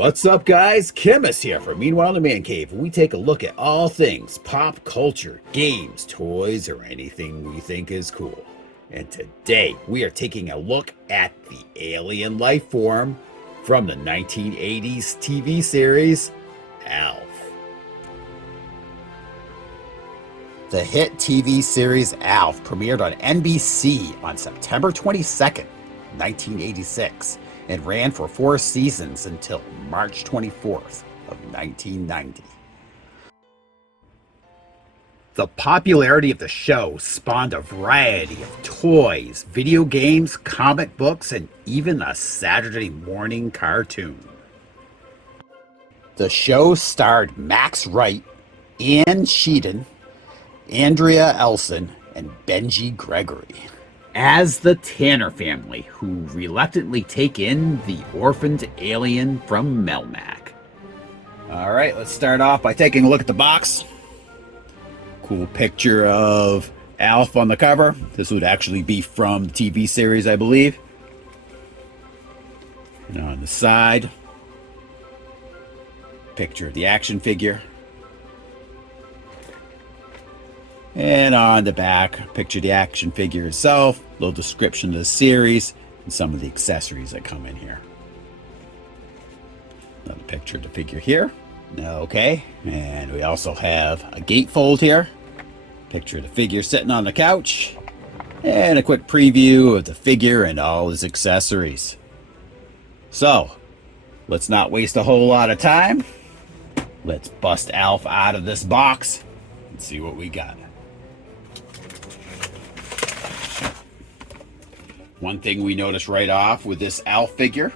What's up, guys? Chemist here from Meanwhile in the Man Cave. We take a look at all things pop culture, games, toys, or anything we think is cool. And today we are taking a look at the alien life form from the 1980s TV series Alf. The hit TV series Alf premiered on NBC on September 22nd, 1986. It ran for 4 seasons until March 24th of 1990. The popularity of the show spawned a variety of toys, video games, comic books, and even a Saturday morning cartoon. The show starred Max Wright, Ann Sheehan, Andrea Elson, and Benji Gregory as the Tanner family, who reluctantly take in the orphaned alien from Melmac. All right, let's start off by taking a look at the box. Cool picture of Alf on the cover. This would actually be from the TV series, I believe. And on the side, picture of the action figure. And on the back, picture the action figure itself, a little description of the series, and some of the accessories that come in here. Another picture of the figure here. Okay, and we also have a gatefold here. Picture of the figure sitting on the couch. And a quick preview of the figure and all his accessories. So, let's not waste a whole lot of time. Let's bust Alf out of this box and see what we got. One thing we notice right off with this Alf figure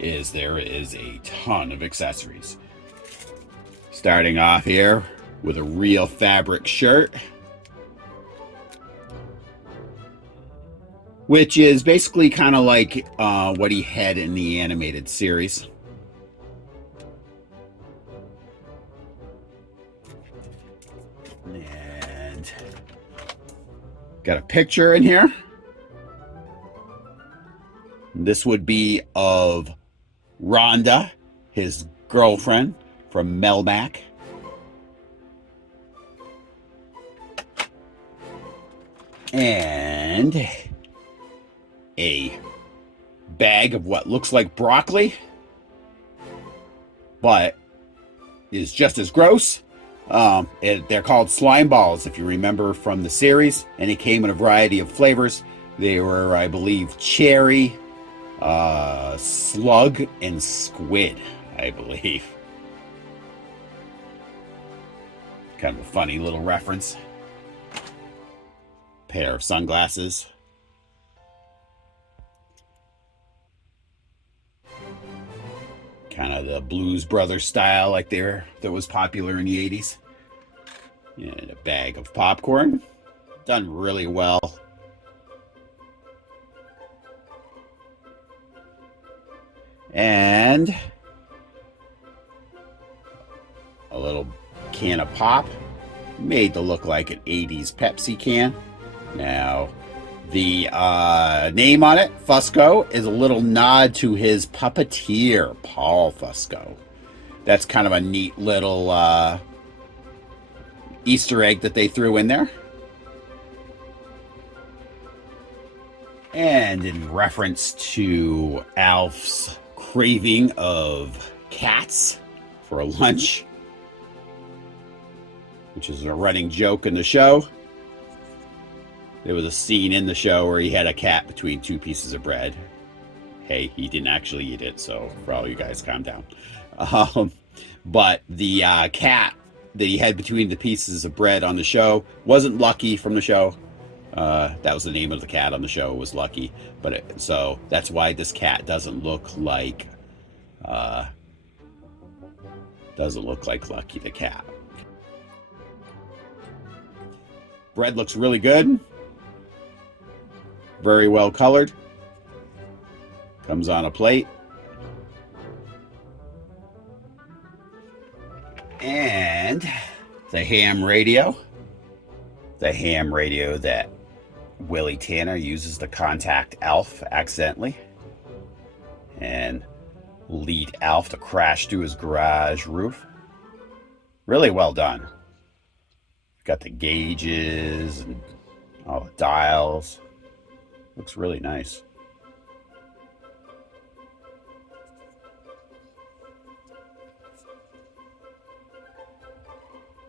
is there is a ton of accessories. Starting off here with a real fabric shirt, which is basically kind of like what he had in the animated series. And got a picture in here. This would be of Rhonda, his girlfriend from Melmac. And a bag of what looks like broccoli, but is just as gross. They're called slime balls, if you remember from the series, and it came in a variety of flavors. They were, I believe, cherry, slug, and squid, I believe. Kind of a funny little reference. Pair of sunglasses. Kind of the Blues Brothers style, like that was popular in the 80s. And a bag of popcorn. Done really well. And a little can of pop, made to look like an 80s Pepsi can. Now, the name on it, Fusco, is a little nod to his puppeteer, Paul Fusco. That's kind of a neat little Easter egg that they threw in there. And in reference to Alf's craving of cats for a lunch, which is a running joke in the show. There was a scene in the show where he had a cat between 2 pieces of bread. Hey, he didn't actually eat it, so for all you guys, calm down. But the cat that he had between the pieces of bread on the show wasn't Lucky from the show. That was the name of the cat on the show, was Lucky. But so that's why this cat doesn't look like Lucky the cat. Bread looks really good. Very well colored. Comes on a plate. And the ham radio. The ham radio that Willie Tanner uses to contact Alf accidentally. And lead Alf to crash through his garage roof. Really well done. Got the gauges and all the dials. Looks really nice.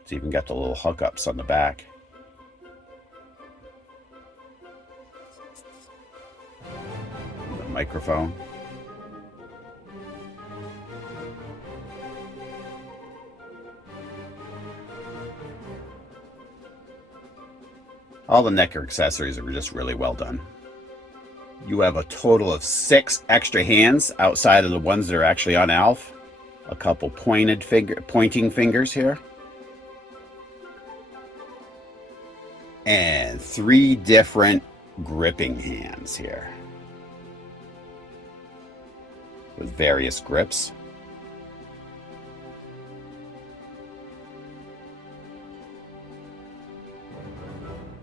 It's even got the little hookups on the back. And the microphone. All the Neca accessories are just really well done. You have a total of 6 extra hands outside of the ones that are actually on Alf. A couple pointing fingers here. And 3 different gripping hands here. With various grips.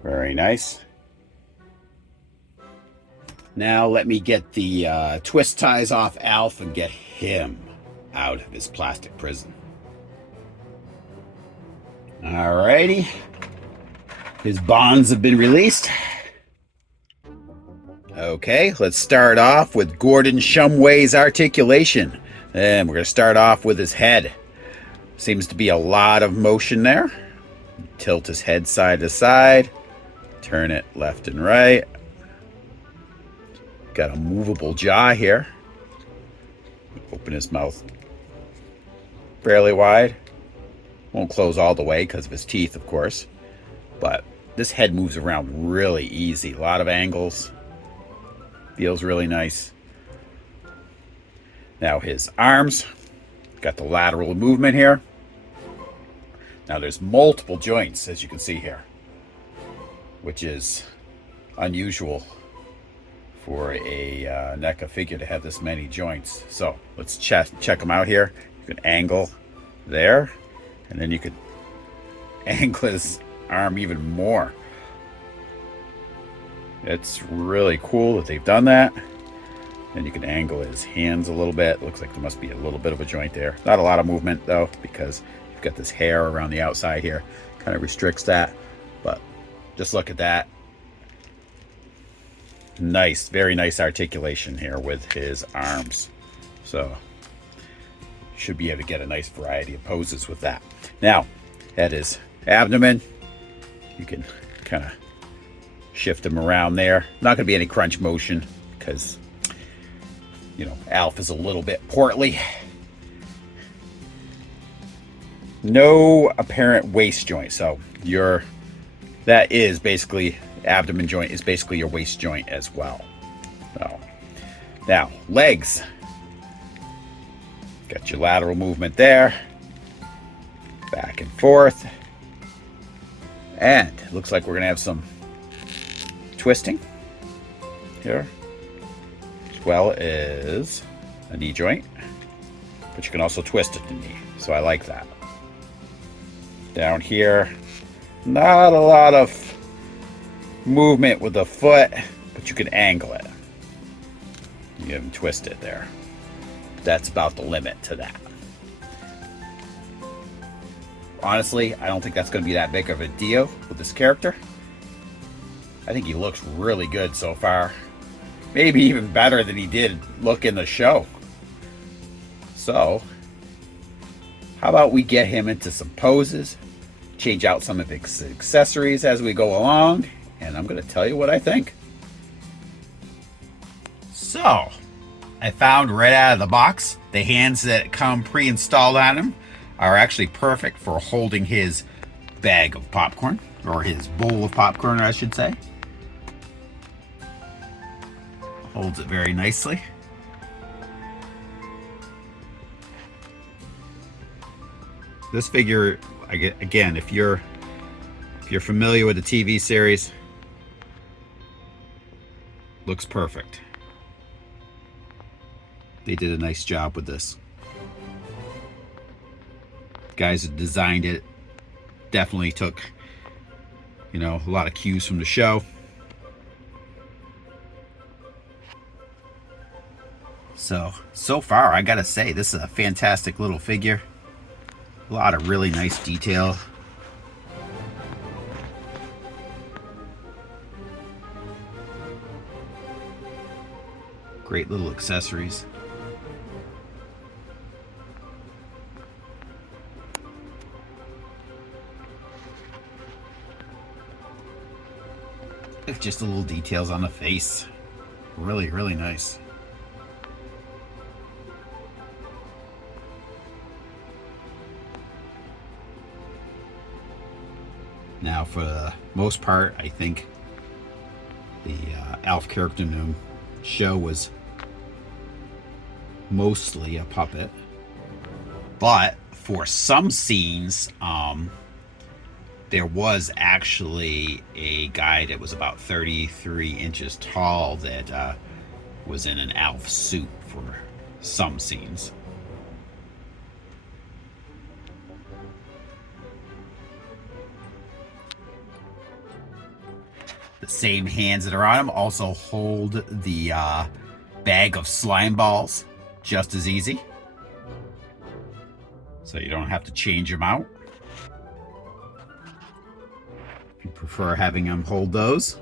Very nice. Now let me get the twist ties off Alf and get him out of his plastic prison. Alrighty. His bonds have been released. Okay, let's start off with Gordon Shumway's articulation. And we're going to start off with his head. Seems to be a lot of motion there. Tilt his head side to side. Turn it left and right. Got a movable jaw here. Open his mouth fairly wide. Won't close all the way because of his teeth, of course. But this head moves around really easy. A lot of angles. Feels really nice. Now his arms. Got the lateral movement here. Now there's multiple joints, as you can see here, which is unusual for a NECA figure to have this many joints. So let's check them out here. You can angle there, and then you could angle his arm even more. It's really cool that they've done that. And you can angle his hands a little bit. Looks like there must be a little bit of a joint there. Not a lot of movement though, because you've got this hair around the outside here. Kind of restricts that, but just look at that. Nice, very nice articulation here with his arms. So should be able to get a nice variety of poses with that. Now, at his abdomen, you can kind of shift him around there. Not going to be any crunch motion because, you know, Alf is a little bit portly. No apparent waist joint. So that is basically, abdomen joint is basically your waist joint as well. So now legs. Got your lateral movement there. Back and forth. And it looks like we're going to have some twisting here, as well as a knee joint, but you can also twist at the knee, so I like that. Down here, not a lot of movement with the foot, but you can angle it. You can twist it there. That's about the limit to that. Honestly, I don't think that's going to be that big of a deal with this character. I think he looks really good so far. Maybe even better than he did look in the show. So, how about we get him into some poses, change out some of his accessories as we go along, and I'm going to tell you what I think. So, I found right out of the box, the hands that come pre-installed on him are actually perfect for holding his bag of popcorn, or his bowl of popcorn, I should say. Holds it very nicely. This figure, again, if you're familiar with the TV series, looks perfect. They did a nice job with this. Guys that designed it definitely took, you know, a lot of cues from the show. So far, I gotta say, this is a fantastic little figure. A lot of really nice detail. Great little accessories. It's just the little details on the face. Really, really nice. Now, for the most part, I think the Alf character in the show was mostly a puppet. But for some scenes, there was actually a guy that was about 33 inches tall that was in an Alf suit for some scenes. The same hands that are on him also hold the bag of slime balls just as easy. So you don't have to change them out. If you prefer having him hold those.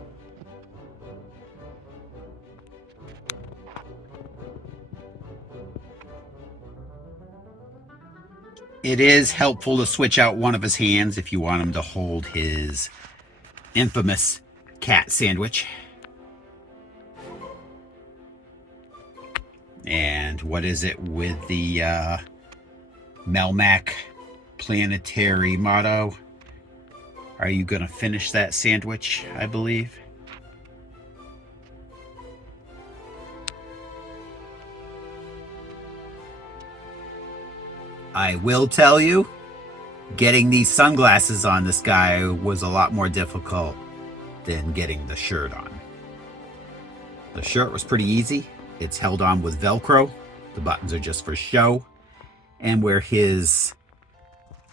It is helpful to switch out one of his hands if you want him to hold his infamous cat sandwich. And what is it with the Melmac planetary motto? Are you gonna finish that sandwich, I believe? I will tell you, getting these sunglasses on this guy was a lot more difficult than getting the shirt on. The shirt was pretty easy. It's held on with Velcro. The buttons are just for show. And where his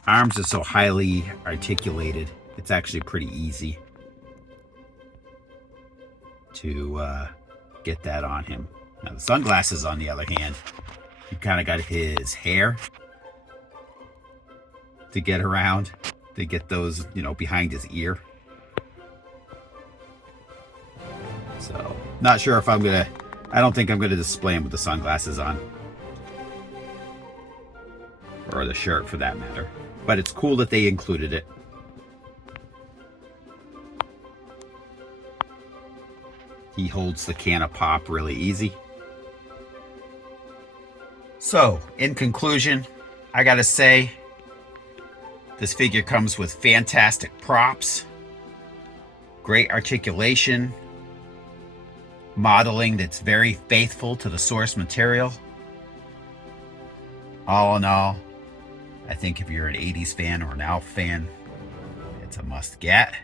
arms are so highly articulated, it's actually pretty easy to get that on him. Now the sunglasses, on the other hand, you kind of got his hair to get around, to get those, you know, behind his ear. So, not sure if I don't think I'm gonna display him with the sunglasses on. Or the shirt, for that matter. But it's cool that they included it. He holds the can of pop really easy. So, in conclusion, I gotta say, this figure comes with fantastic props, great articulation, modeling that's very faithful to the source material. All in all, I think if you're an 80s fan or an Alf fan, it's a must get.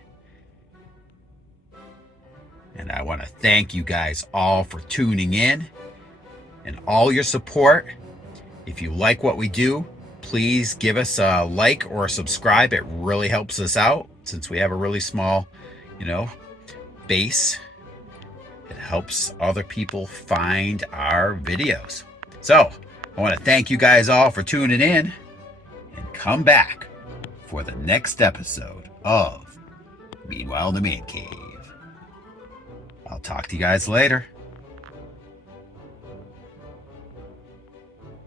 And I want to thank you guys all for tuning in and all your support. If you like what we do, please give us a like or a subscribe. It really helps us out since we have a really small, base. It helps other people find our videos. So I want to thank you guys all for tuning in, and come back for the next episode of Meanwhile in the Man Cave. I'll talk to you guys later.